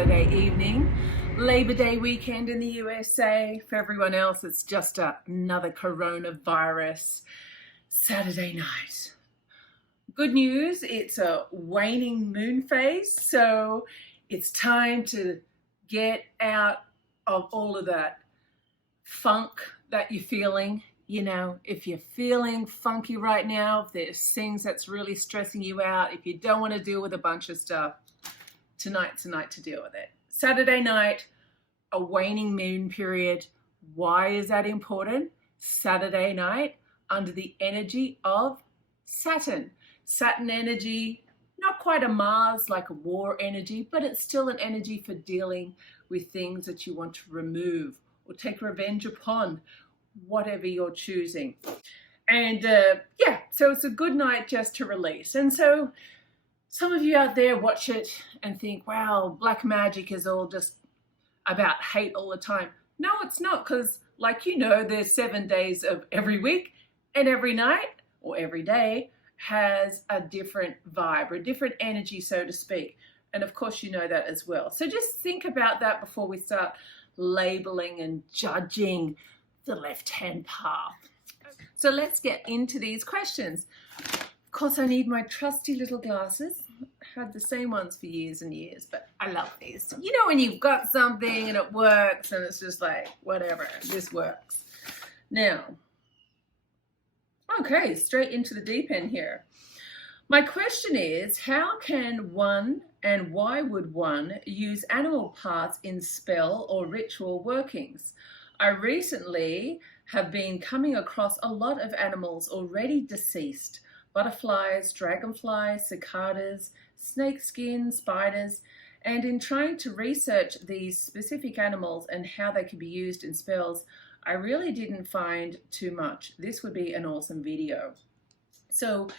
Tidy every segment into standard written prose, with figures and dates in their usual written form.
Saturday evening, Labor Day weekend in the USA. For everyone else, it's just another coronavirus Saturday night. Good news, it's a waning moon phase, so it's time to get out of all of that funk that you're feeling. You know, if you're feeling funky right now, if there's things that's really stressing you out, if you don't want to deal with a bunch of stuff, tonight's the night to deal with it. Saturday night, a waning moon period. Why is that important? Saturday night, under the energy of Saturn. Saturn energy, not quite a Mars like a war energy, but it's still an energy for dealing with things that you want to remove or take revenge upon, whatever you're choosing. And so it's a good night just to release. And so some of you out there watch it and think, wow, black magic is all just about hate all the time. No, it's not, because there's 7 days of every week, and every night or every day has a different vibe or a different energy, so to speak. And of course, you know that as well. So just think about that before we start labeling and judging the left-hand path. So let's get into these questions. Of course, I need my trusty little glasses. I had the same ones for years and years, but I love these. You know when you've got something and it works and it's just like, whatever, this works. Now, okay, straight into the deep end here. My question is, how can one and why would one use animal parts in spell or ritual workings? I recently have been coming across a lot of animals already deceased. Butterflies, dragonflies, cicadas, snake skin, spiders, and in trying to research these specific animals and how they can be used in spells, I really didn't find too much. This would be an awesome video. So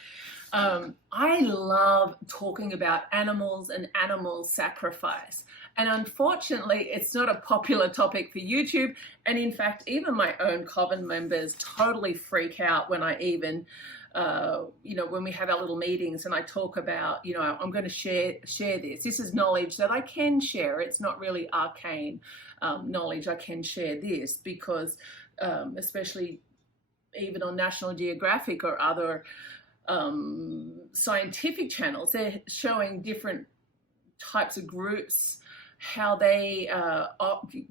I love talking about animals and animal sacrifice. And unfortunately, it's not a popular topic for YouTube. And in fact, even my own Coven members totally freak out when I even, when we have our little meetings and I talk about, I'm going to share this. This is knowledge that I can share. It's not really arcane knowledge. I can share this because especially even on National Geographic or other scientific channels, they're showing different types of groups, how they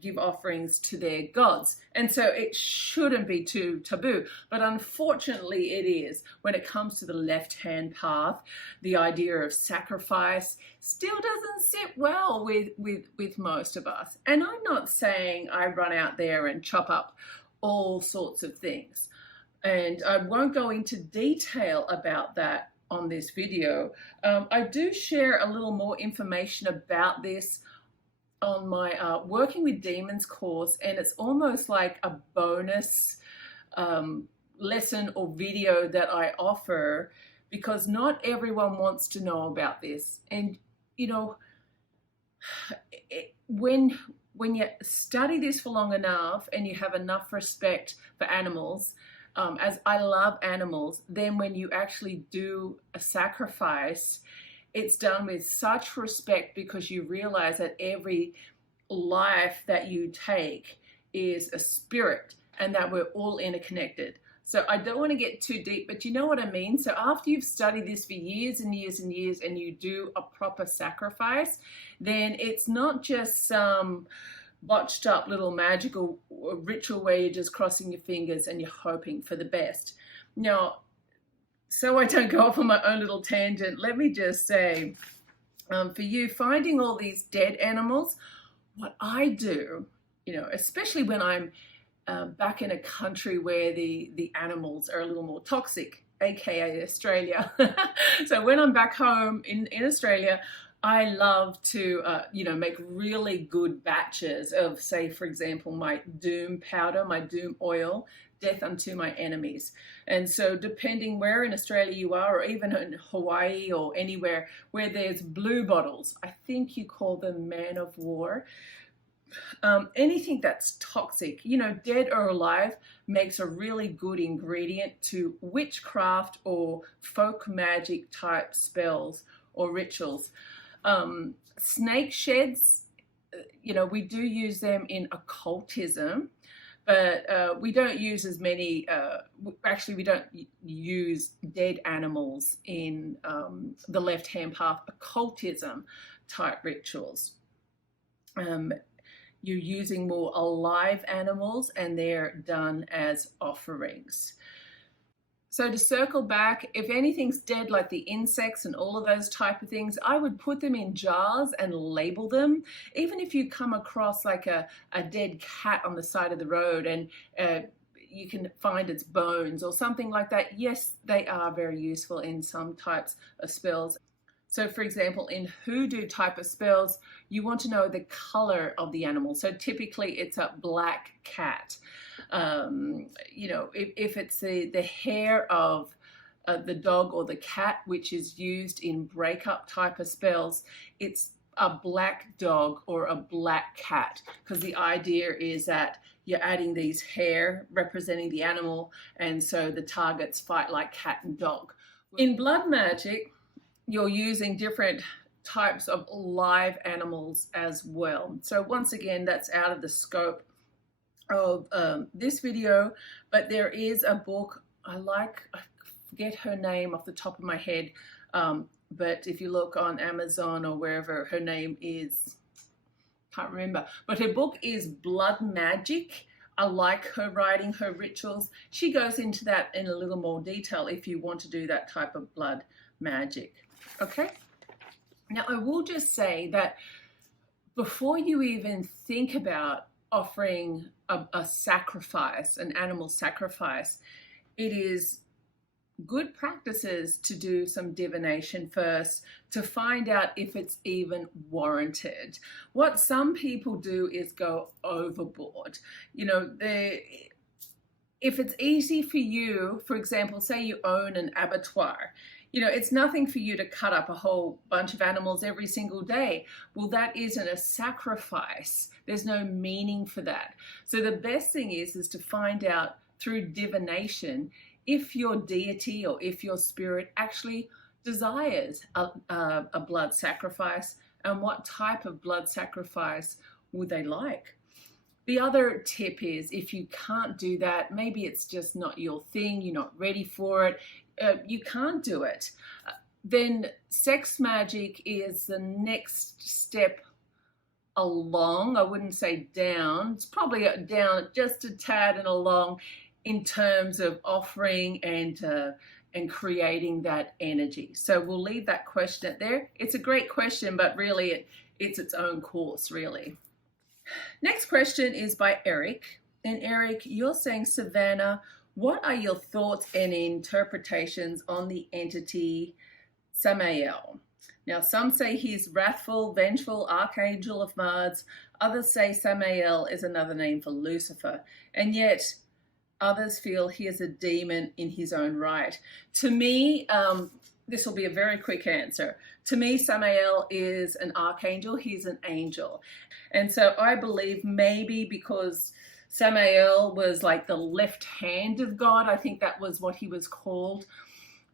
give offerings to their gods. And so it shouldn't be too taboo, but unfortunately it is. When it comes to the left-hand path, the idea of sacrifice still doesn't sit well with most of us. And I'm not saying I run out there and chop up all sorts of things. And I won't go into detail about that on this video. I do share a little more information about this on my Working with Demons course, and it's almost like a bonus lesson or video that I offer because not everyone wants to know about this. And when you study this for long enough and you have enough respect for animals, as I love animals, then when you actually do a sacrifice, it's done with such respect because you realize that every life that you take is a spirit and that we're all interconnected. So I don't want to get too deep, but you know what I mean? So after you've studied this for years and years and years and you do a proper sacrifice, then it's not just some botched up little magical ritual where you're just crossing your fingers and you're hoping for the best. Now, so I don't go off on my own little tangent, let me just say, for you, finding all these dead animals, what I do, especially when I'm back in a country where the animals are a little more toxic, aka Australia. So when I'm back home in Australia, I love to, make really good batches of, say, for example, my Dume powder, my Dume oil, death unto my enemies. And so depending where in Australia you are, or even in Hawaii or anywhere where there's blue bottles, I think you call them man of war. Anything that's toxic, dead or alive, makes a really good ingredient to witchcraft or folk magic type spells or rituals. Snake sheds we do use them in occultism, but we don't use as many, actually we don't use dead animals in the left-hand path occultism type rituals. You're using more alive animals, and they're done as offerings. So to circle back, if anything's dead, like the insects and all of those type of things, I would put them in jars and label them. Even if you come across like a dead cat on the side of the road and you can find its bones or something like that, yes, they are very useful in some types of spells. So for example, in hoodoo type of spells, you want to know the color of the animal. So typically it's a black cat. If it's the hair of the dog or the cat, which is used in breakup type of spells, it's a black dog or a black cat, because the idea is that you're adding these hair representing the animal, and so the targets fight like cat and dog. In blood magic, you're using different types of live animals as well. So once again, that's out of the scope of this video, but there is a book I forget her name off the top of my head, but if you look on Amazon or wherever, her name is, can't remember, but her book is Blood Magic. I like her writing, her rituals. She goes into that in a little more detail if you want to do that type of blood magic. Okay, now I will just say that before you even think about offering a sacrifice, an animal sacrifice, it is good practices to do some divination first to find out if it's even warranted. What some people do is go overboard. If it's easy for you, for example, say you own an abattoir, it's nothing for you to cut up a whole bunch of animals every single day. Well, that isn't a sacrifice. There's no meaning for that. So the best thing is to find out through divination if your deity or if your spirit actually desires a blood sacrifice, and what type of blood sacrifice would they like. The other tip is, if you can't do that, maybe it's just not your thing, you're not ready for it, you can't do it, then sex magic is the next step along. I wouldn't say down, it's probably down just a tad and along in terms of offering and creating that energy. So we'll leave that question there. It's a great question, but really it's its own course, really. Next question is by Eric. And Eric, you're saying, Savannah, what are your thoughts and interpretations on the entity Samael? Now, some say he's wrathful, vengeful, archangel of Mars. Others say Samael is another name for Lucifer. And yet others feel he is a demon in his own right. To me, this will be a very quick answer. To me, Samael is an archangel. He's an angel. And so I believe maybe because Samael was like the left hand of God, I think that was what he was called.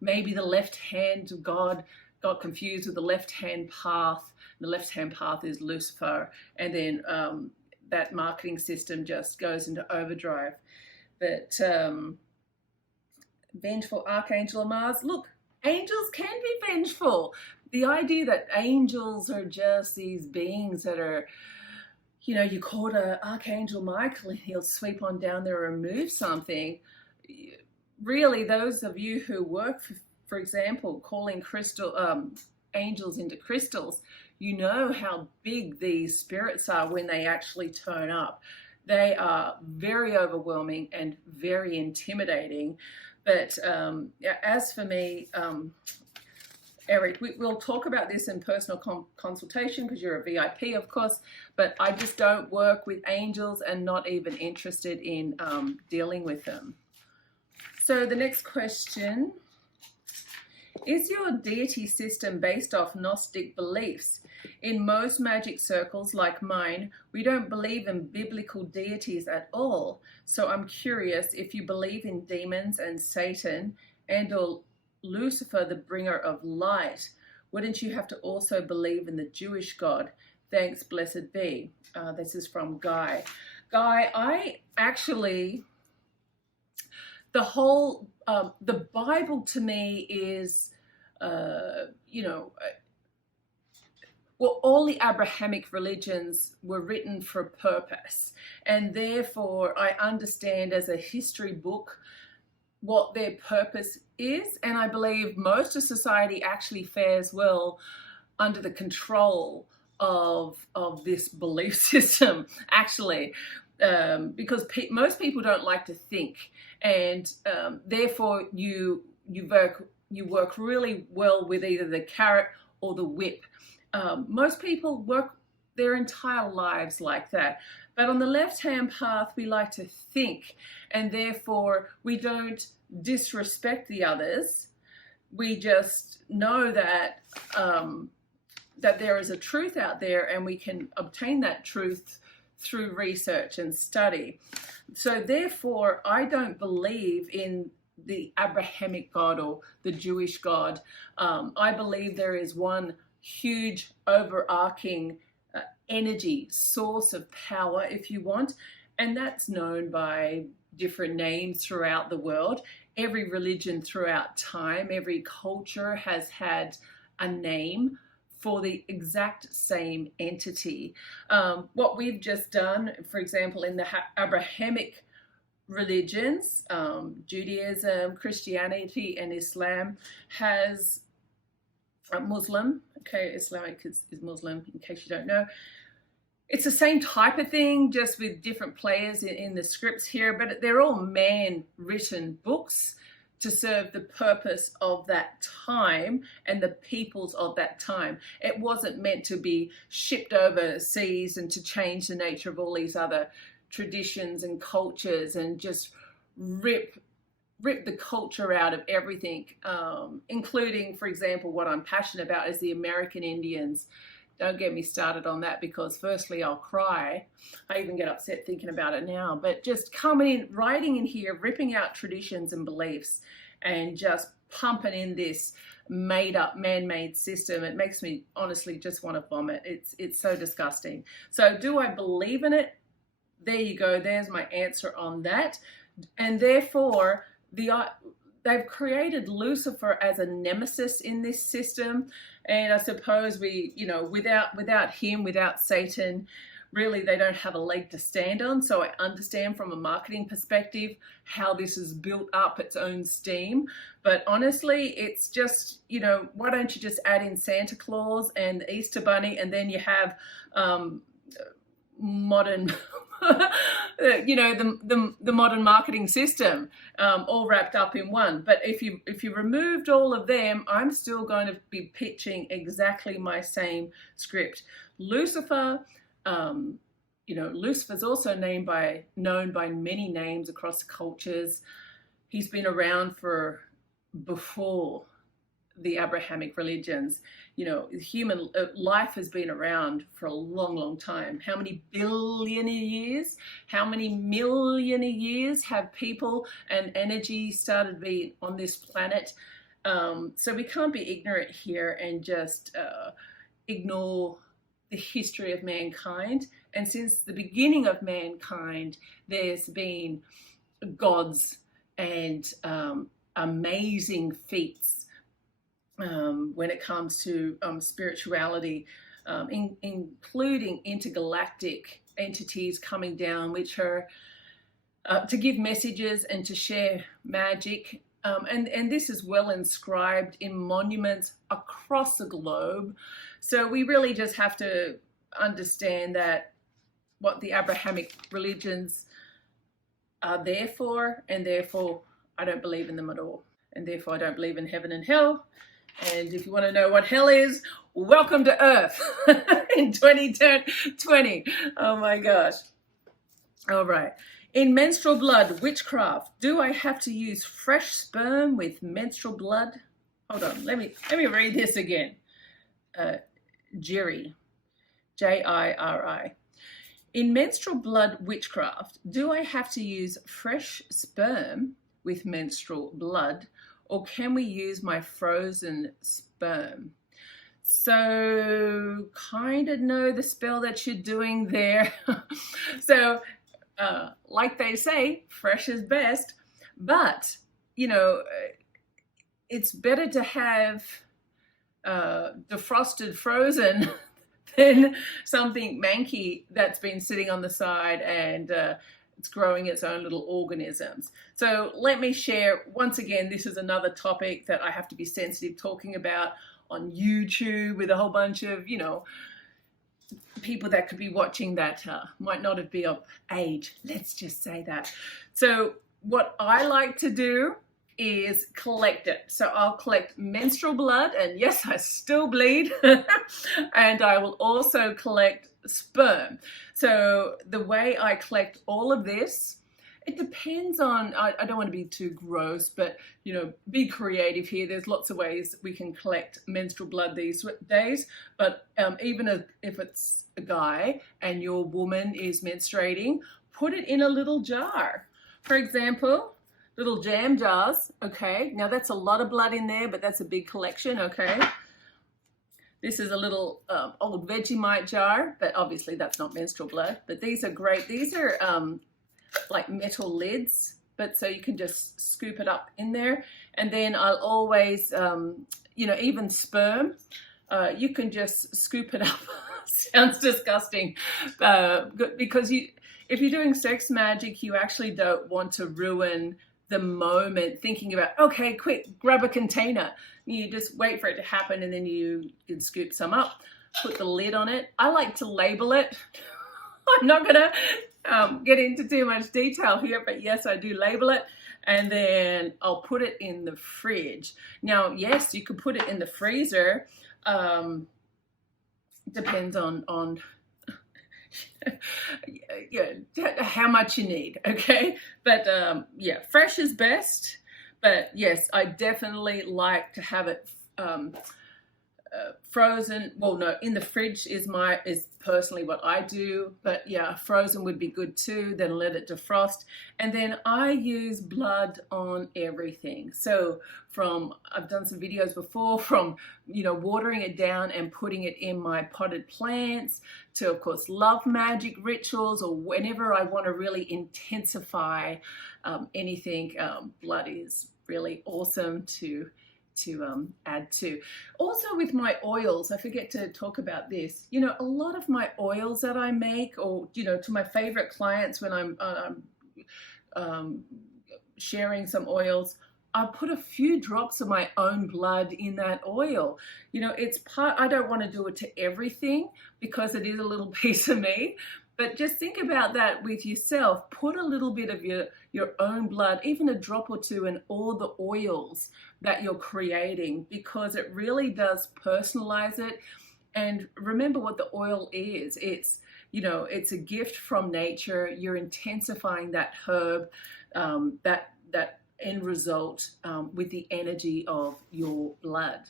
Maybe the left hand of God got confused with the left hand path. The left hand path is Lucifer. And then that marketing system just goes into overdrive. But vengeful archangel of Mars, look, angels can be vengeful. The idea that angels are just these beings that are, you call it Archangel Michael and he'll sweep on down there and remove something. Really, those of you who work, for example, calling angels into crystals, you know how big these spirits are when they actually turn up. They are very overwhelming and very intimidating. But as for me, Eric, we'll talk about this in personal consultation because you're a VIP, of course, but I just don't work with angels and not even interested in dealing with them. So the next question, is your deity system based off gnostic beliefs? In most magic circles like mine, we don't believe in biblical deities at all. So I'm curious if you believe in demons and Satan and or Lucifer, the bringer of light. Wouldn't you have to also believe in the Jewish God? Thanks, blessed be. This is from Guy. Guy, I actually, the whole, the Bible to me is, you know, well, all the Abrahamic religions were written for a purpose. And therefore, I understand as a history book what their purpose is. And I believe most of society actually fares well under the control of this belief system, actually, because most people don't like to think. And therefore, you work really well with either the carrot or the whip. Most people work their entire lives like that. But on the left-hand path, we like to think, and therefore we don't disrespect the others. We just know that that there is a truth out there, and we can obtain that truth through research and study. So therefore, I don't believe in the Abrahamic God or the Jewish God. I believe there is one huge overarching energy, source of power, if you want, and that's known by different names throughout the world. Every religion throughout time, every culture has had a name for the exact same entity. What we've just done, for example, in the Abrahamic religions, Judaism, Christianity, and Islam, has Muslim, okay, Islamic is Muslim, in case you don't know. It's the same type of thing, just with different players in the scripts here, but they're all man-written books to serve the purpose of that time and the peoples of that time. It wasn't meant to be shipped overseas and to change the nature of all these other traditions and cultures and just rip the culture out of everything, including, for example, what I'm passionate about is the American Indians. Don't get me started on that, because firstly, I'll cry. I even get upset thinking about it now. But just coming in, writing in here, ripping out traditions and beliefs and just pumping in this made-up, man-made system, it makes me honestly just want to vomit. It's so disgusting. So do I believe in it? There you go. There's my answer on that. And therefore, they've created Lucifer as a nemesis in this system. And I suppose we, you know, without him, without Satan, really they don't have a leg to stand on. So I understand from a marketing perspective how this has built up its own steam. But honestly, it's just, you know, why don't you just add in Santa Claus and the Easter Bunny, and then you have modern you know, the modern marketing system, all wrapped up in one. But if you removed all of them, I'm still going to be pitching exactly my same script. Lucifer, you know, Lucifer's also known by many names across cultures. He's been around for before the Abrahamic religions. You know, human life has been around for a long, long time. How many billion years? How many million years have people and energy started being on this planet? So we can't be ignorant here and just ignore the history of mankind. And since the beginning of mankind, there's been gods and amazing feats when it comes to spirituality, including intergalactic entities coming down, which are to give messages and to share magic. And this is well inscribed in monuments across the globe. So we really just have to understand that what the Abrahamic religions are there for, and therefore I don't believe in them at all. And therefore I don't believe in heaven and hell. And if you want to know what hell is, welcome to Earth in 2020. Oh my gosh. All right. In menstrual blood, witchcraft, do I have to use fresh sperm with menstrual blood? Hold on, let me read this again. Jiri, Jiri. In menstrual blood witchcraft, do I have to use fresh sperm with menstrual blood, or can we use my frozen sperm? So kind of know the spell that you're doing there. So like they say, fresh is best, but you know, it's better to have defrosted frozen than something manky that's been sitting on the side and it's growing its own little organisms. So let me share, once again, this is another topic that I have to be sensitive talking about on YouTube with a whole bunch of, you know, people that could be watching that might not have been of age. Let's just say that. So what I like to do is collect it. So I'll collect menstrual blood, and yes, I still bleed. And I will also collect sperm. So the way I collect all of this, it depends on, I don't want to be too gross, but, you know, be creative here. There's lots of ways we can collect menstrual blood these days. But even if it's a guy and your woman is menstruating, put it in a little jar. For example, little jam jars, okay? Now that's a lot of blood in there, but that's a big collection, okay? This is a little old Vegemite jar, but obviously that's not menstrual blood. But these are great. These are like metal lids, but so you can just scoop it up in there. And then I'll always, you know, even sperm, you can just scoop it up. Sounds disgusting, because if you're doing sex magic, you actually don't want to ruin the moment thinking about, okay, quick, grab a container. You just wait for it to happen, and then you can scoop some up, put the lid on it. I like to label it. I'm not gonna get into too much detail here, but yes, I do label it, and then I'll put it in the fridge. Now, yes, you could put it in the freezer. Depends on yeah, how much you need, okay? But yeah, fresh is best. But yes, I definitely like to have it frozen. Well, no, in the fridge is personally what I do. But yeah, frozen would be good too. Then let it defrost, and then I use blood on everything. So I've done some videos before, from, you know, watering it down and putting it in my potted plants, to of course love magic rituals, or whenever I want to really intensify anything. Blood is really awesome to add to. Also with my oils, I forget to talk about this. You know, a lot of my oils that I make, or, you know, to my favorite clients when I'm sharing some oils, I put a few drops of my own blood in that oil. You know, I don't want to do it to everything because it is a little piece of me. But just think about that with yourself. Put a little bit of your own blood, even a drop or two, in all the oils that you're creating, because it really does personalize it. And remember what the oil is. It's, you know, it's a gift from nature. You're intensifying that herb, that end result with the energy of your blood.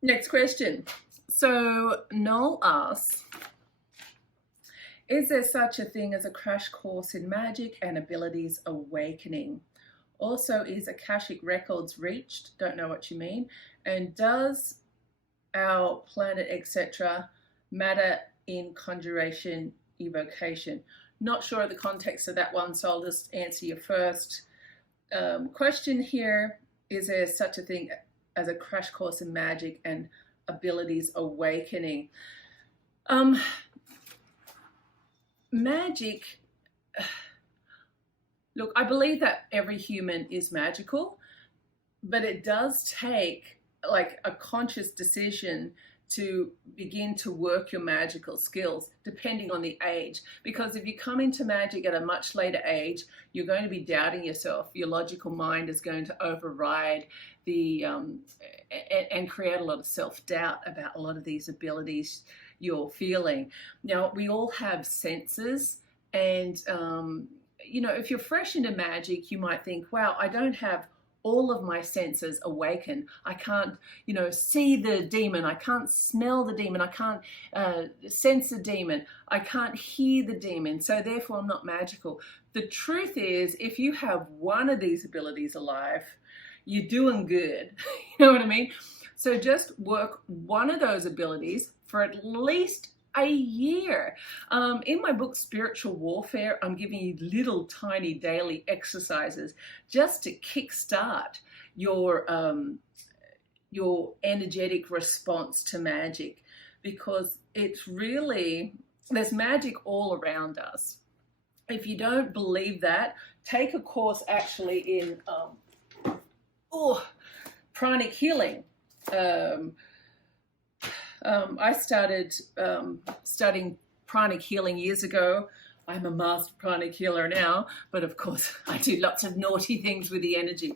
Next question. So Noel asks, is there such a thing as a crash course in magic and abilities awakening? Also, is Akashic Records reached? Don't know what you mean. And does our planet, etc., matter in conjuration evocation? Not sure of the context of that one, so I'll just answer your first question here. Is there such a thing as a crash course in magic and abilities awakening? Magic, look, I believe that every human is magical, but it does take like a conscious decision to begin to work your magical skills, depending on the age. Because if you come into magic at a much later age, you're going to be doubting yourself. Your logical mind is going to override and create a lot of self-doubt about a lot of these abilities you're feeling. Now, we all have senses, and you know, if you're fresh into magic, you might think, wow, I don't have all of my senses awaken. I can't, you know, see the demon. I can't smell the demon. I can't sense the demon. I can't hear the demon. So therefore, I'm not magical. The truth is, if you have one of these abilities alive, you're doing good. You know what I mean? So just work one of those abilities for at least a year. In my book, Spiritual Warfare, I'm giving you little tiny daily exercises just to kickstart your energetic response to magic, because it's really, there's magic all around us. If you don't believe that, take a course actually in pranic healing. I started studying pranic healing years ago. I'm a master pranic healer now, but of course I do lots of naughty things with the energy.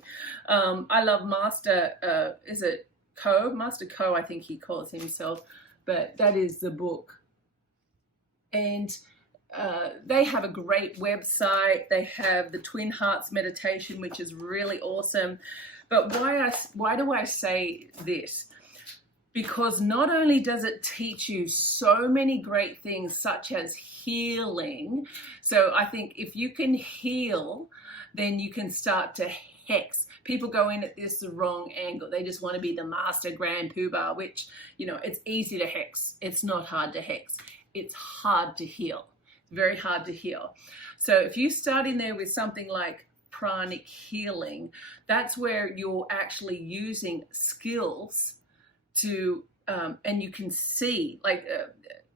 I love Master, is it Co? Master Co, I think he calls himself, but that is the book. And they have a great website. They have the Twin Hearts meditation, which is really awesome. But why do I say this? Because not only does it teach you so many great things, such as healing. So I think if you can heal, then you can start to hex. People go in at this the wrong angle. They just want to be the master grand poobah, which, you know, it's easy to hex. It's not hard to hex. It's hard to heal. It's very hard to heal. So if you start in there with something like pranic healing, that's where you're actually using skills to, and you can see, like,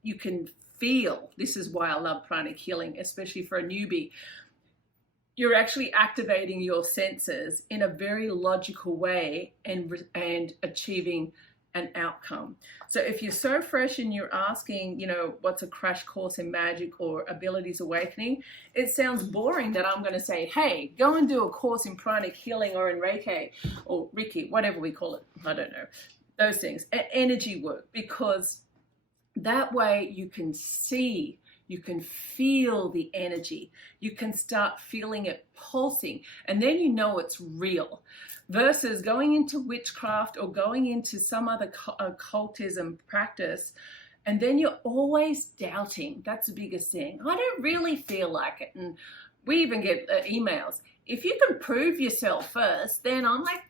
you can feel. This is why I love pranic healing, especially for a newbie. You're actually activating your senses in a very logical way and achieving an outcome. So if you're so fresh and you're asking, you know, what's a crash course in magic or abilities awakening, it sounds boring that I'm going to say, hey, go and do a course in pranic healing or in Reiki or Reiki, whatever we call it. I don't know. Those things, energy work, because that way you can see, you can feel the energy, you can start feeling it pulsing, and then you know it's real. Versus going into witchcraft or going into some other occultism practice, and then you're always doubting. That's the biggest thing. I don't really feel like it. And we even get emails. If you can prove yourself first, then I'm like,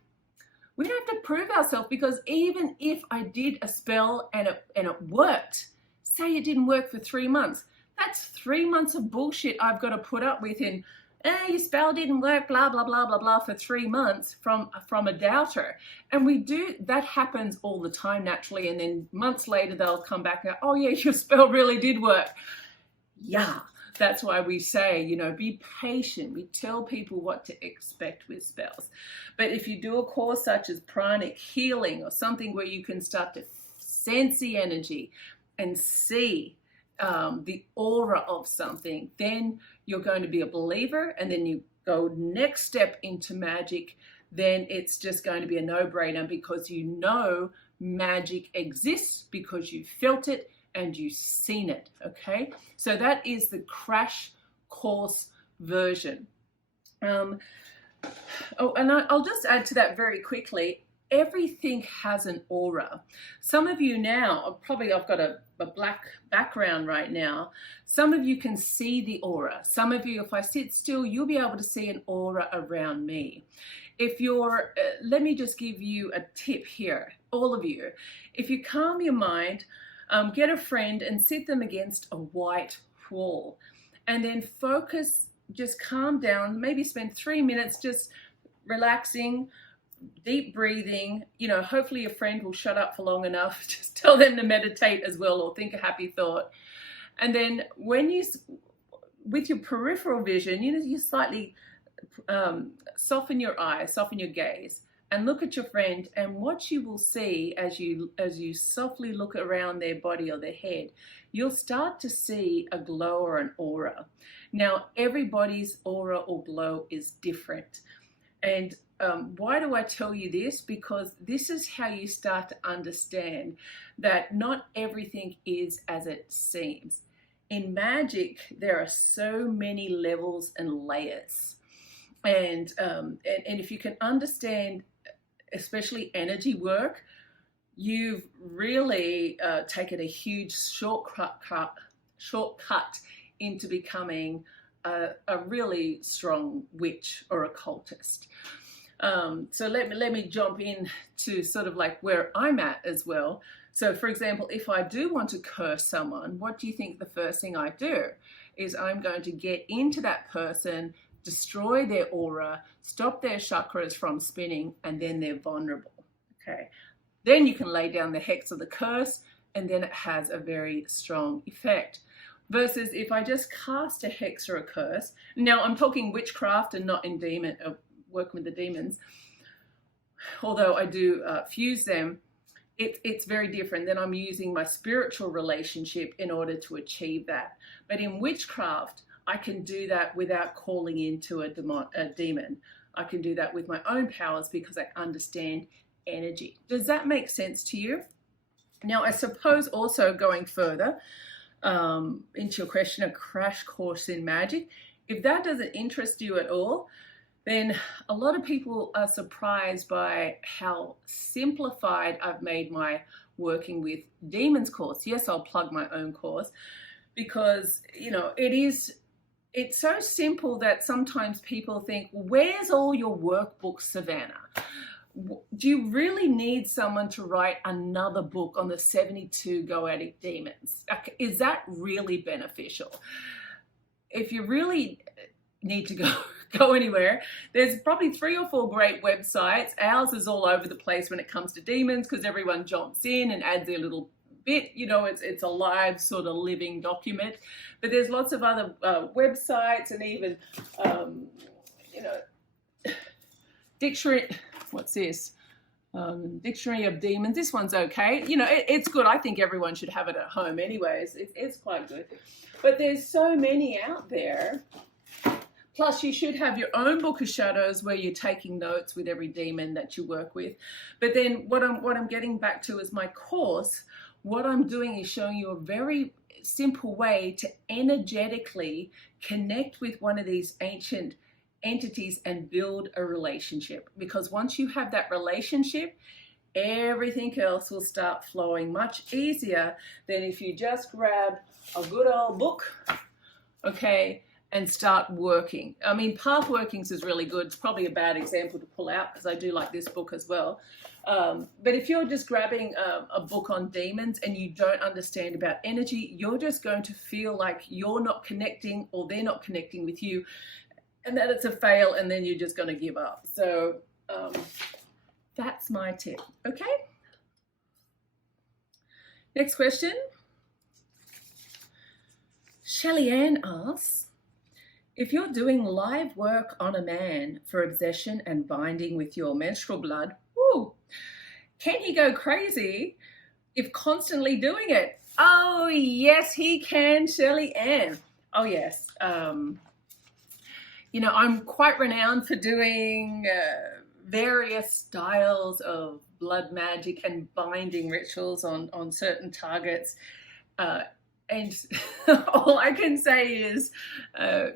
we don't have to prove ourselves, because even if I did a spell and it worked, say it didn't work for 3 months, that's 3 months of bullshit I've got to put up with in, your spell didn't work, blah, blah, blah, blah, blah, for 3 months from a doubter. And that happens all the time naturally. And then months later, they'll come back and go, oh yeah, your spell really did work. Yeah. That's why we say, you know, be patient. We tell people what to expect with spells. But if you do a course such as pranic healing or something where you can start to sense the energy and see the aura of something, then you're going to be a believer. And then you go next step into magic, then it's just going to be a no-brainer, because you know magic exists because you felt it and you've seen it, okay? So that is the crash course version. And I'll just add to that very quickly. Everything has an aura. Some of you now, probably I've got a black background right now. Some of you can see the aura. Some of you, if I sit still, you'll be able to see an aura around me. If you're, let me just give you a tip here, all of you. If you calm your mind, get a friend and sit them against a white wall, and then focus, just calm down, maybe spend 3 minutes just relaxing, deep breathing. You know, hopefully your friend will shut up for long enough. Just tell them to meditate as well, or think a happy thought. And then when you, with your peripheral vision, you know, you slightly soften your eyes, soften your gaze, and look at your friend, and what you will see as you softly look around their body or their head, you'll start to see a glow or an aura. Now, everybody's aura or glow is different. And why do I tell you this? Because this is how you start to understand that not everything is as it seems. In magic, there are so many levels and layers. And if you can understand, especially energy work, you've really taken a huge shortcut into becoming a really strong witch or occultist. So let me jump in to sort of like where I'm at as well. So for example, if I do want to curse someone, what do you think the first thing I do is I'm going to get into that person, destroy their aura, stop their chakras from spinning, and then they're vulnerable. Okay. Then you can lay down the hex or the curse, and then it has a very strong effect. Versus if I just cast a hex or a curse, now I'm talking witchcraft and not in demon, working with the demons, although I do fuse them, it's very different. Then I'm using my spiritual relationship in order to achieve that. But in witchcraft, I can do that without calling into a demon. I can do that with my own powers because I understand energy. Does that make sense to you? Now, I suppose also going further into your question, a crash course in magic, if that doesn't interest you at all, then a lot of people are surprised by how simplified I've made my working with demons course. Yes, I'll plug my own course because, you know, it's so simple that sometimes people think, well, where's all your workbooks, Savannah? Do you really need someone to write another book on the 72 goetic demons? Is that really beneficial? If you really need to go anywhere, there's probably 3 or 4 great websites. Ours is all over the place when it comes to demons because everyone jumps in and adds their little bit. You know, it's a live sort of living document. But there's lots of other websites and even, you know, dictionary. What's this? Dictionary of Demons. This one's okay. You know, it's good. I think everyone should have it at home anyways. It's quite good. But there's so many out there. Plus, you should have your own book of shadows where you're taking notes with every demon that you work with. But then what I'm getting back to is my course. What I'm doing is showing you a very simple way to energetically connect with one of these ancient entities and build a relationship. Because once you have that relationship, everything else will start flowing much easier than if you just grab a good old book, okay, and start working. I mean, path workings is really good. It's probably a bad example to pull out because I do like this book as well. But if you're just grabbing a book on demons and you don't understand about energy, you're just going to feel like you're not connecting or they're not connecting with you and that it's a fail and then you're just going to give up. So that's my tip. Okay. Next question. Shelly Ann asks, if you're doing live work on a man for obsession and binding with your menstrual blood, can he go crazy if constantly doing it? Oh, yes, he can, Shelly Ann. Oh, yes. You know, I'm quite renowned for doing various styles of blood magic and binding rituals on certain targets. And all I can say is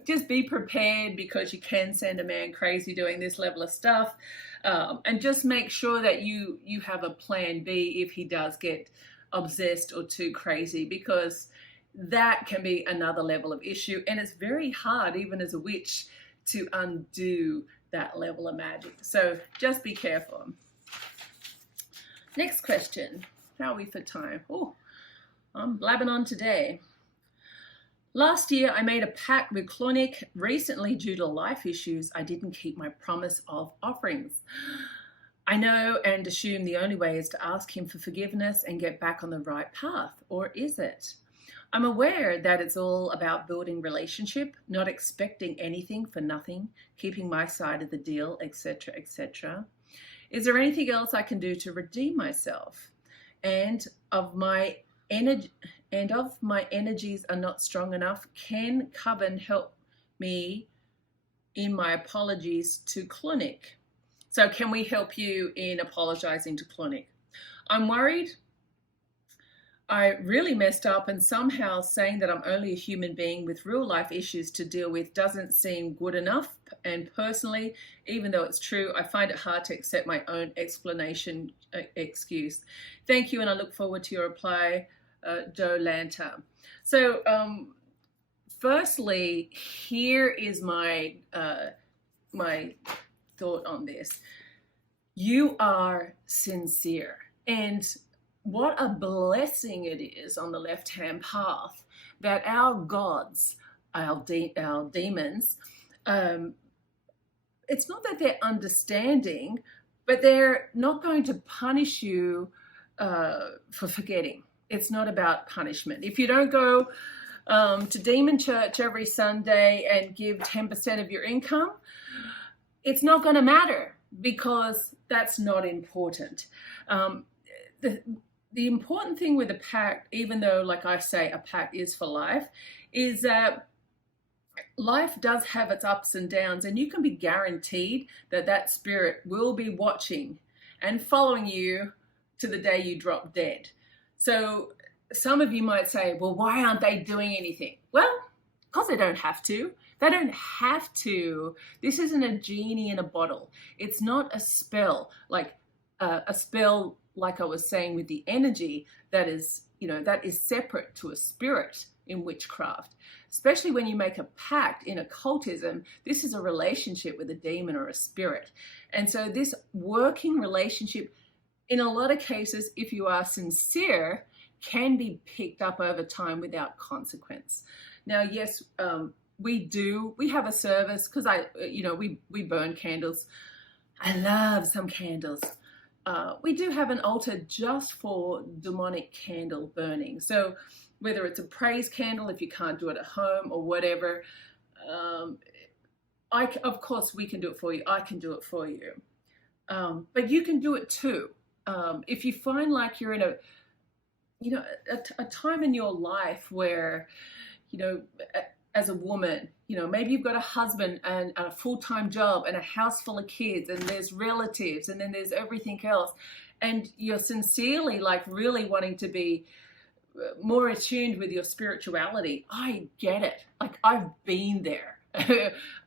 just be prepared because you can send a man crazy doing this level of stuff. And just make sure that you have a plan B if he does get obsessed or too crazy, because that can be another level of issue. And it's very hard, even as a witch, to undo that level of magic. So just be careful. Next question. How are we for time? Oh, I'm blabbing on today. Last year, I made a pact with Clauneck. Recently, due to life issues, I didn't keep my promise of offerings. I know and assume the only way is to ask him for forgiveness and get back on the right path, or is it? I'm aware that it's all about building relationship, not expecting anything for nothing, keeping my side of the deal, etc., etc. Is there anything else I can do to redeem myself? And of my energies are not strong enough, can Coven help me in my apologies to Clauneck? So can we help you in apologizing to Clauneck? I'm worried I really messed up, and somehow saying that I'm only a human being with real life issues to deal with doesn't seem good enough. And personally, even though it's true, I find it hard to accept my own excuse. Thank you, and I look forward to your reply, Jolanta. So firstly, here is my my thought on this. You are sincere. And what a blessing it is on the left-hand path that our gods, our demons, it's not that they're understanding, but they're not going to punish you for forgetting. It's not about punishment. If you don't go to demon church every Sunday and give 10% of your income, it's not going to matter, because that's not important. The important thing with a pact, even though, like I say, a pact is for life, is that life does have its ups and downs, and you can be guaranteed that that spirit will be watching and following you to the day you drop dead. So some of you might say, well, why aren't they doing anything? Well, because they don't have to. They don't have to. This isn't a genie in a bottle. It's not a spell, like a spell, like I was saying, with the energy that is, that is separate to a spirit in witchcraft. Especially when you make a pact in occultism, this is a relationship with a demon or a spirit. And so this working relationship, in a lot of cases, if you are sincere, can be picked up over time without consequence. Now, yes, we have a service, because we burn candles. I love some candles. We do have an altar just for demonic candle burning. So whether it's a praise candle, if you can't do it at home or whatever, of course we can do it for you. I can do it for you. But you can do it too. If you find like you're in a time in your life where, as a woman, maybe you've got a husband and a full-time job and a house full of kids, and there's relatives, and then there's everything else, and you're sincerely like really wanting to be more attuned with your spirituality. I get it. Like, I've been there.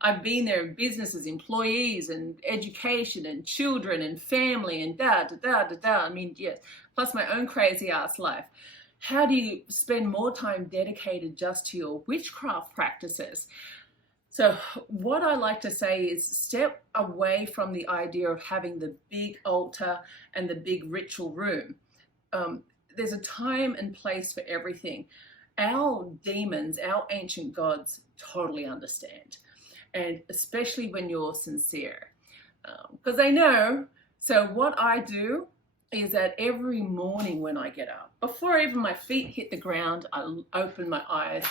I've been there in businesses, employees, and education, and children, and family, and I mean, yes, plus my own crazy ass life. How do you spend more time dedicated just to your witchcraft practices? So what I like to say is step away from the idea of having the big altar and the big ritual room. There's a time and place for everything. Our demons, our ancient gods, totally understand. And especially when you're sincere. Because they know. So what I do is that every morning when I get up, before even my feet hit the ground, I open my eyes,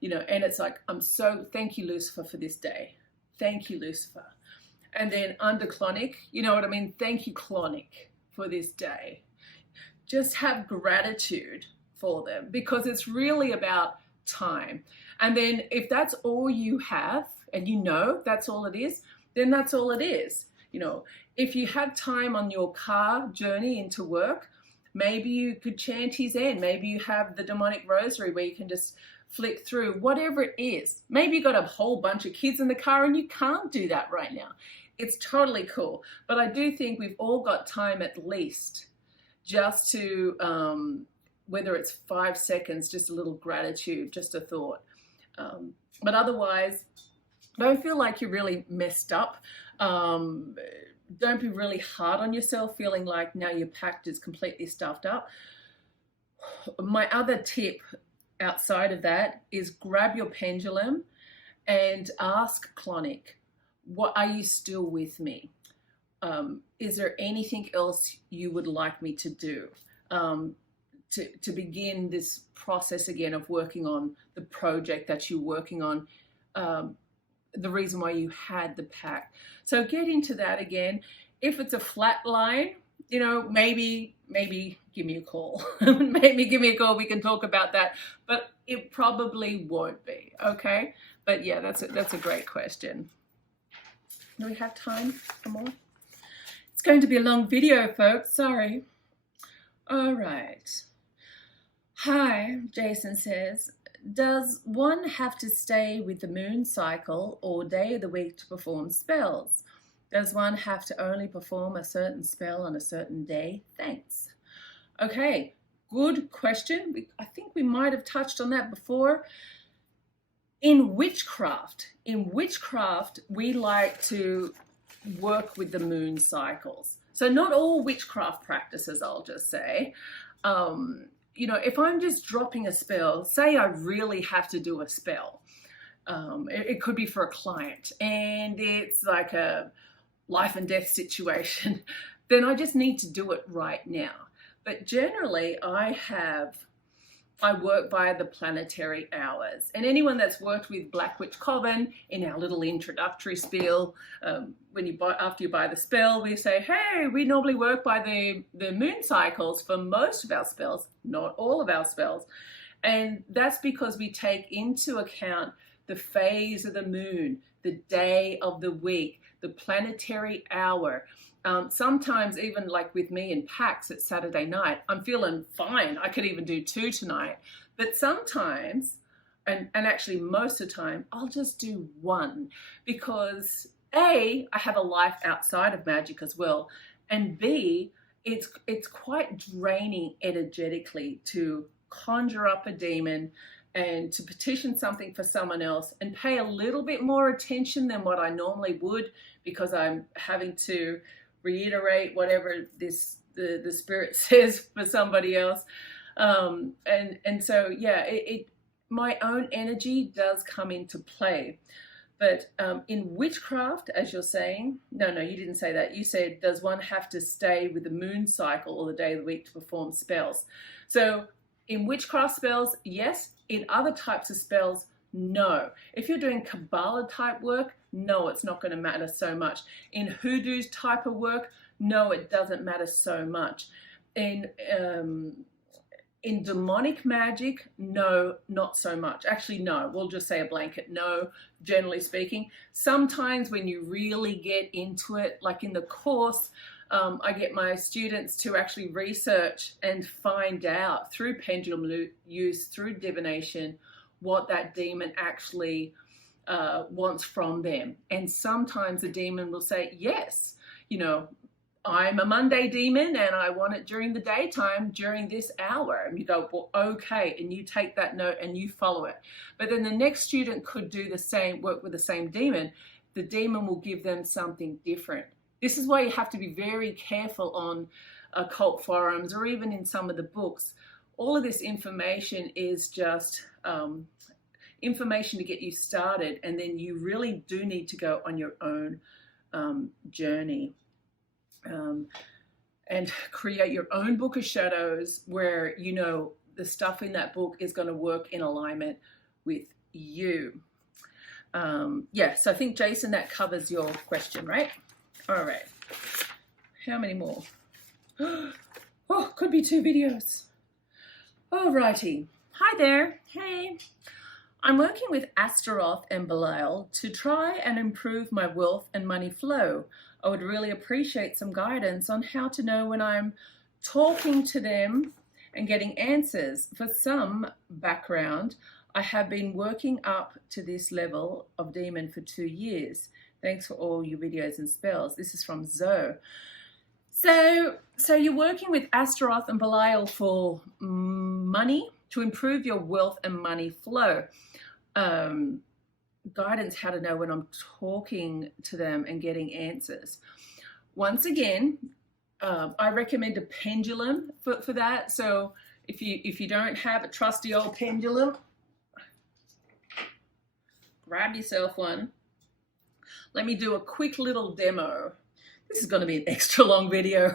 and it's like, thank you, Lucifer, for this day. Thank you, Lucifer. And then under Clauneck, you know what I mean? Thank you, Clauneck, for this day. Just have gratitude for them, because it's really about time. And then if that's all you have, and that's all it is, then that's all it is. If you have time on your car journey into work, maybe you could chant his end. Maybe you have the demonic rosary where you can just flick through, whatever it is. Maybe you got a whole bunch of kids in the car and you can't do that right now. It's totally cool. But I do think we've all got time at least just to, whether it's 5 seconds, just a little gratitude, just a thought. But otherwise, don't feel like you're really messed up. Don't be really hard on yourself, feeling like now your pact is completely stuffed up. My other tip outside of that is grab your pendulum and ask Clauneck, what are you still with me? Is there anything else you would like me to do? To begin this process again of working on the project that you're working on, the reason why you had the pact. So get into that again. If it's a flat line, maybe give me a call. Maybe give me a call. We can talk about that. But it probably won't be. Okay. But yeah, that's a great question. Do we have time for more? It's going to be a long video, folks. Sorry. All right. Hi, Jason says, does one have to stay with the moon cycle or day of the week to perform spells? Does one have to only perform a certain spell on a certain day? Thanks. Okay, good question. I think we might have touched on that before. In witchcraft, we like to work with the moon cycles. So not all witchcraft practices, I'll just say. You know, if I'm just dropping a spell, say I really have to do a spell, it could be for a client and it's like a life and death situation, then I just need to do it right now. But generally I work via the planetary hours. And anyone that's worked with Black Witch Coven, in our little introductory spiel, after you buy the spell, we say, hey, we normally work by the moon cycles for most of our spells, not all of our spells. And that's because we take into account the phase of the moon, the day of the week, the planetary hour. Sometimes even like with me in pacts at Saturday night, I'm feeling fine. I could even do 2 tonight. But sometimes, and actually most of the time, I'll just do 1 because A, I have a life outside of magic as well. And B, it's quite draining energetically to conjure up a demon and to petition something for someone else and pay a little bit more attention than what I normally would because I'm having to reiterate whatever the spirit says for somebody else, and so yeah, my own energy does come into play. But in witchcraft, as you're saying, no, you didn't say that. You said, does one have to stay with the moon cycle or the day of the week to perform spells? So in witchcraft spells, yes. In other types of spells, no. If you're doing Kabbalah type work, no, it's not going to matter so much. In hoodoo's type of work, no, it doesn't matter so much. In demonic magic, no, not so much. Actually, no, we'll just say a blanket no, generally speaking. Sometimes when you really get into it, like in the course, I get my students to actually research and find out through pendulum use, through divination, what that demon actually wants from them. And sometimes the demon will say, yes, you know, I'm a Monday demon and I want it during the daytime during this hour. And you go, well, okay. And you take that note and you follow it. But then the next student could do the same, work with the same demon. The demon will give them something different. This is why you have to be very careful on occult forums or even in some of the books. All of this information is just information to get you started, and then you really do need to go on your own journey and create your own book of shadows where you know the stuff in that book is going to work in alignment with you. Yeah, so I think, Jason, that covers your question, right? All right. How many more? Oh, could be 2 videos. Alrighty. Hi there. Hey. I'm working with Astaroth and Belial to try and improve my wealth and money flow. I would really appreciate some guidance on how to know when I'm talking to them and getting answers. For some background, I have been working up to this level of demon for 2 years. Thanks for all your videos and spells. This is from Zoe. So you're working with Astaroth and Belial for money, to improve your wealth and money flow. Guidance, how to know when I'm talking to them and getting answers. Once again, I recommend a pendulum for that. So if you don't have a trusty old pendulum, grab yourself one. Let me do a quick little demo. This is going to be an extra long video.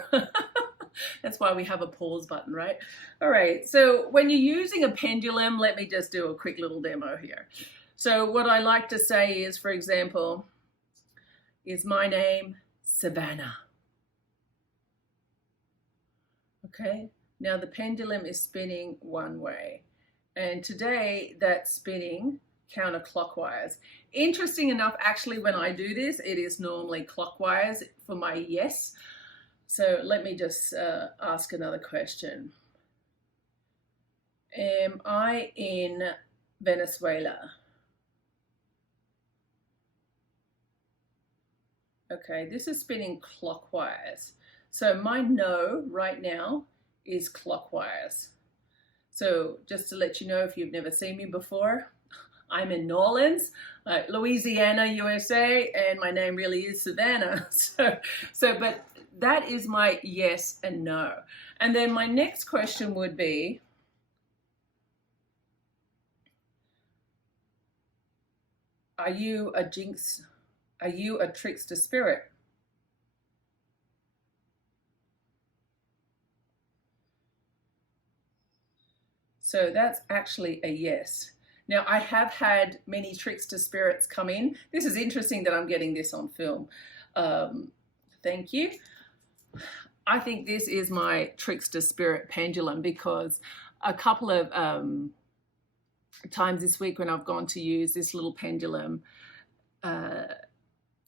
That's why we have a pause button, right? All right, so when you're using a pendulum, let me just do a quick little demo here. So what I like to say is, for example, is my name Savannah? Okay, now the pendulum is spinning one way. And today that's spinning counterclockwise. Interesting enough, actually, when I do this, it is normally clockwise for my yes. So let me just ask another question. Am I in Venezuela? Okay, this is spinning clockwise. So my no right now is clockwise. So just to let you know, if you've never seen me before, I'm in New Orleans, Louisiana, USA, and my name really is Savannah. But that is my yes and no. And then my next question would be, are you a jinx? Are you a trickster spirit? So that's actually a yes. Now, I have had many trickster spirits come in. This is interesting that I'm getting this on film. Thank you. I think this is my trickster spirit pendulum, because a couple of times this week when I've gone to use this little pendulum,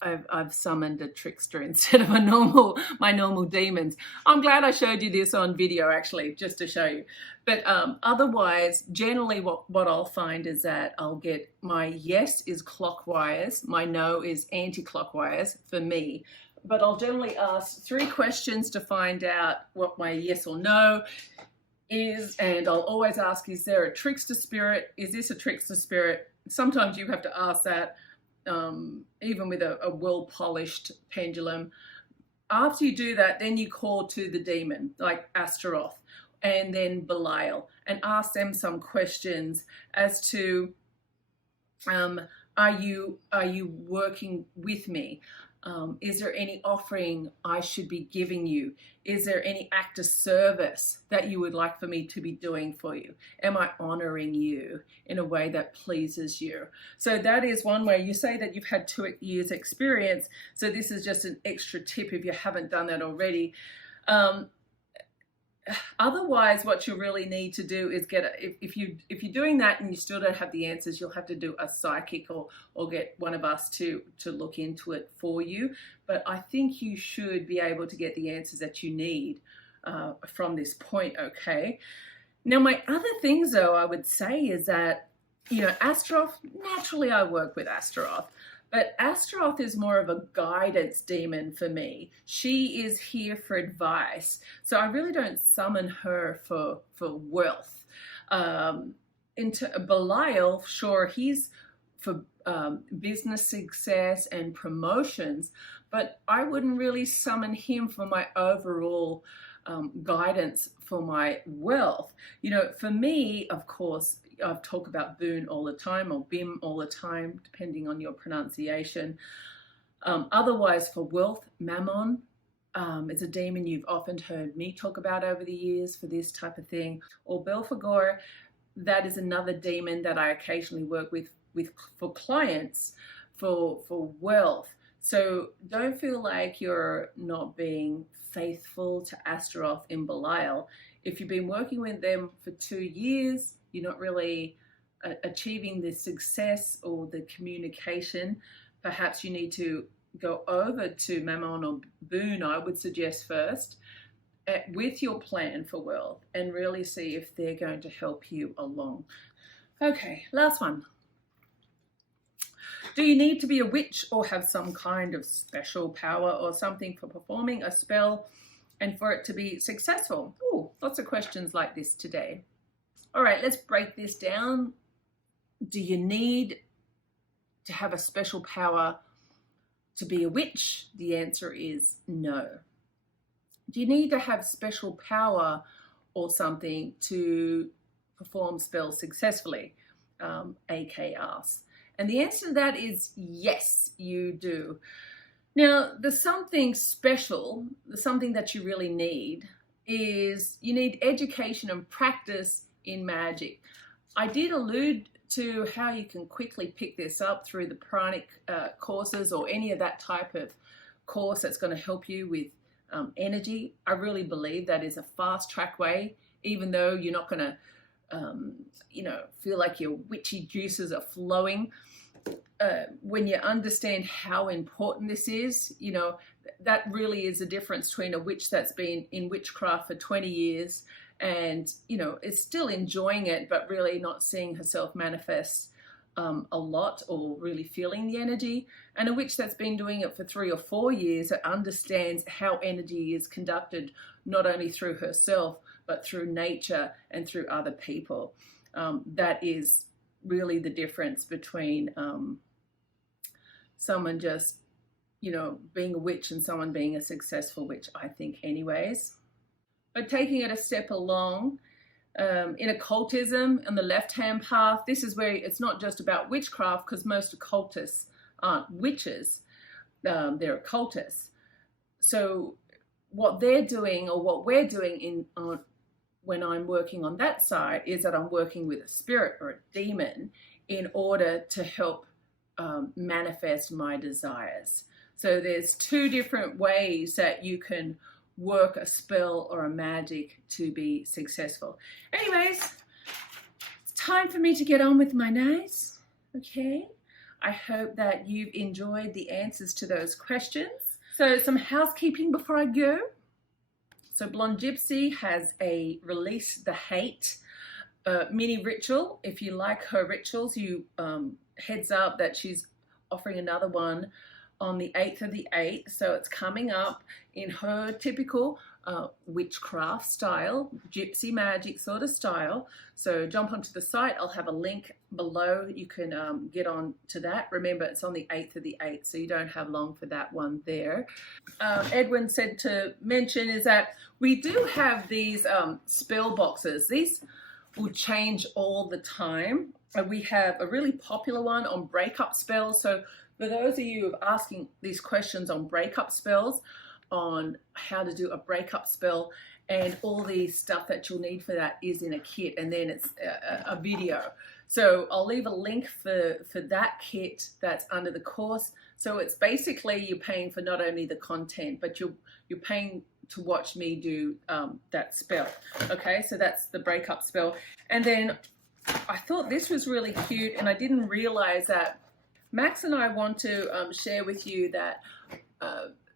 I've summoned a trickster instead of my normal demons. I'm glad I showed you this on video, actually, just to show you. But otherwise, generally what I'll find is that I'll get my yes is clockwise, my no is anti-clockwise for me. But I'll generally ask 3 questions to find out what my yes or no is, and I'll always ask, is there a trickster spirit? Is this a trickster spirit? Sometimes you have to ask that, even with a well-polished pendulum. After you do that, then you call to the demon, like Astaroth, and then Belial, and ask them some questions as to, are you working with me? Is there any offering I should be giving you? Is there any act of service that you would like for me to be doing for you? Am I honoring you in a way that pleases you? So that is one way. You say that you've had 2 years experience, so this is just an extra tip if you haven't done that already. Otherwise, what you really need to do is if you're doing that and you still don't have the answers, you'll have to do a psychic or get one of us to look into it for you. But I think you should be able to get the answers that you need from this point, okay? Now, my other things, though, I would say is that, Astaroth, naturally I work with Astaroth. But Astaroth is more of a guidance demon for me. She is here for advice. So I really don't summon her for wealth. Into Belial, sure, he's for business success and promotions, but I wouldn't really summon him for my overall guidance for my wealth. For me, of course, I've talked about Boon all the time, or Bim all the time, depending on your pronunciation. Otherwise, for wealth, Mammon, it's a demon you've often heard me talk about over the years for this type of thing. Or Belphegor, that is another demon that I occasionally work with for clients for wealth. So don't feel like you're not being faithful to Astaroth in Belial. If you've been working with them for 2 years, you're not really achieving the success or the communication, perhaps you need to go over to Mammon or Boon, I would suggest first, with your plan for wealth, and really see if they're going to help you along. Okay, last one. Do you need to be a witch or have some kind of special power or something for performing a spell and for it to be successful? Ooh, lots of questions like this today. All right, let's break this down. Do you need to have a special power to be a witch? The answer is no. Do you need to have special power or something to perform spells successfully? AK asks. And the answer to that is yes, you do. Now, the something special, the something that you really need, is you need education and practice in magic. I did allude to how you can quickly pick this up through the pranic courses or any of that type of course that's going to help you with energy. I really believe that is a fast track way, even though you're not going to feel like your witchy juices are flowing. When you understand how important this is, that really is the difference between a witch that's been in witchcraft for 20 years and, is still enjoying it, but really not seeing herself manifest a lot or really feeling the energy, and a witch that's been doing it for 3 or 4 years that understands how energy is conducted, not only through herself, but through nature and through other people. That is really the difference between someone just, you know, being a witch and someone being a successful witch, I think anyways. But taking it a step along, in occultism, on the left-hand path, this is where it's not just about witchcraft, because most occultists aren't witches, they're occultists. So what they're doing, or what we're doing when I'm working on that side, is that I'm working with a spirit or a demon in order to help manifest my desires. So there's two different ways that you can work a spell or a magic to be successful. Anyways, it's time for me to get on with my night. Okay, I hope that you've enjoyed the answers to those questions. So some housekeeping before I go. So Blonde Gypsy has a Release the Hate mini ritual. If you like her rituals, you heads up that she's offering another one on the 8th of the 8th. So it's coming up in her typical witchcraft style, gypsy magic sort of style. So jump onto the site. I'll have a link below. You can get on to that. Remember, it's on the 8th of the 8th, so you don't have long for that one there. Edwin said to mention is that we do have these spell boxes. These will change all the time. We have a really popular one on breakup spells. So for those of you who are asking these questions on breakup spells, on how to do a breakup spell, and all the stuff that you'll need for that is in a kit, and then it's a video. So I'll leave a link for that kit that's under the course. So it's basically you're paying for not only the content, but you're paying to watch me do that spell. Okay, so that's the breakup spell. And then I thought this was really cute, and I didn't realize that Max and I want to share with you that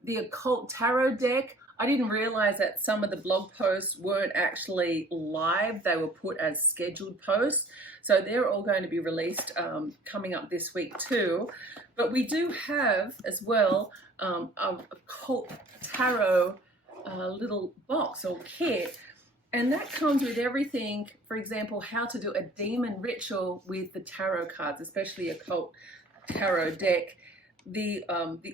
the occult tarot deck, I didn't realize that some of the blog posts weren't actually live. They were put as scheduled posts. So they're all going to be released coming up this week too. But we do have as well a occult tarot little box or kit. And that comes with everything, for example, how to do a demon ritual with the tarot cards, especially occult tarot deck. The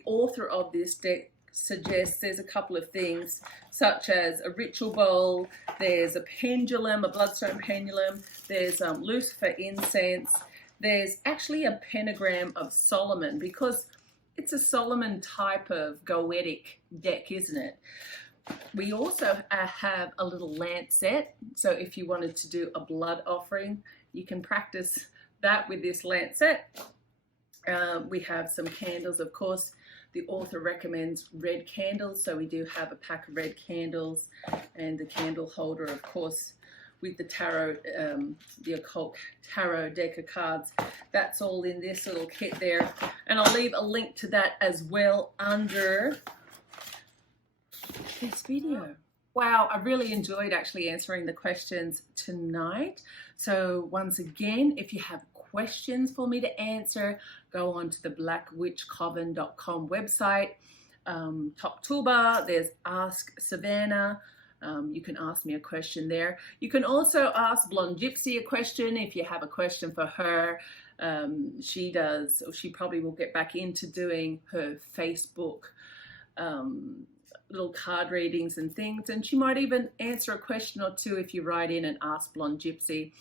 author of this deck suggests there's a couple of things, such as a ritual bowl, there's a pendulum, a bloodstone pendulum, there's Lucifer incense, there's actually a pentagram of Solomon, because it's a Solomon type of goetic deck, isn't it? We also have a little lancet, so if you wanted to do a blood offering, you can practice that with this lancet. We have some candles, of course. The author recommends red candles, so we do have a pack of red candles, and the candle holder, of course, with the tarot, the occult tarot deck of cards. That's all in this little kit there, and I'll leave a link to that as well under this video. Wow, I really enjoyed actually answering the questions tonight. So once again, if you have questions for me to answer, go on to the blackwitchcoven.com website. Top toolbar, there's Ask Savannah. You can ask me a question there. You can also ask Blonde Gypsy a question if you have a question for her. She probably will get back into doing her Facebook little card readings and things, and she might even answer a question or two if you write in and ask Blonde Gypsy,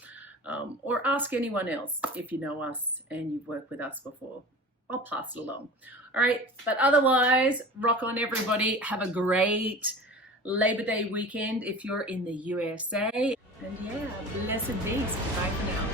or ask anyone else if you know us and you've worked with us before. I'll pass it along. All right, but otherwise, rock on everybody. Have a great Labor Day weekend if you're in the USA, and yeah, blessed beast. Bye for now.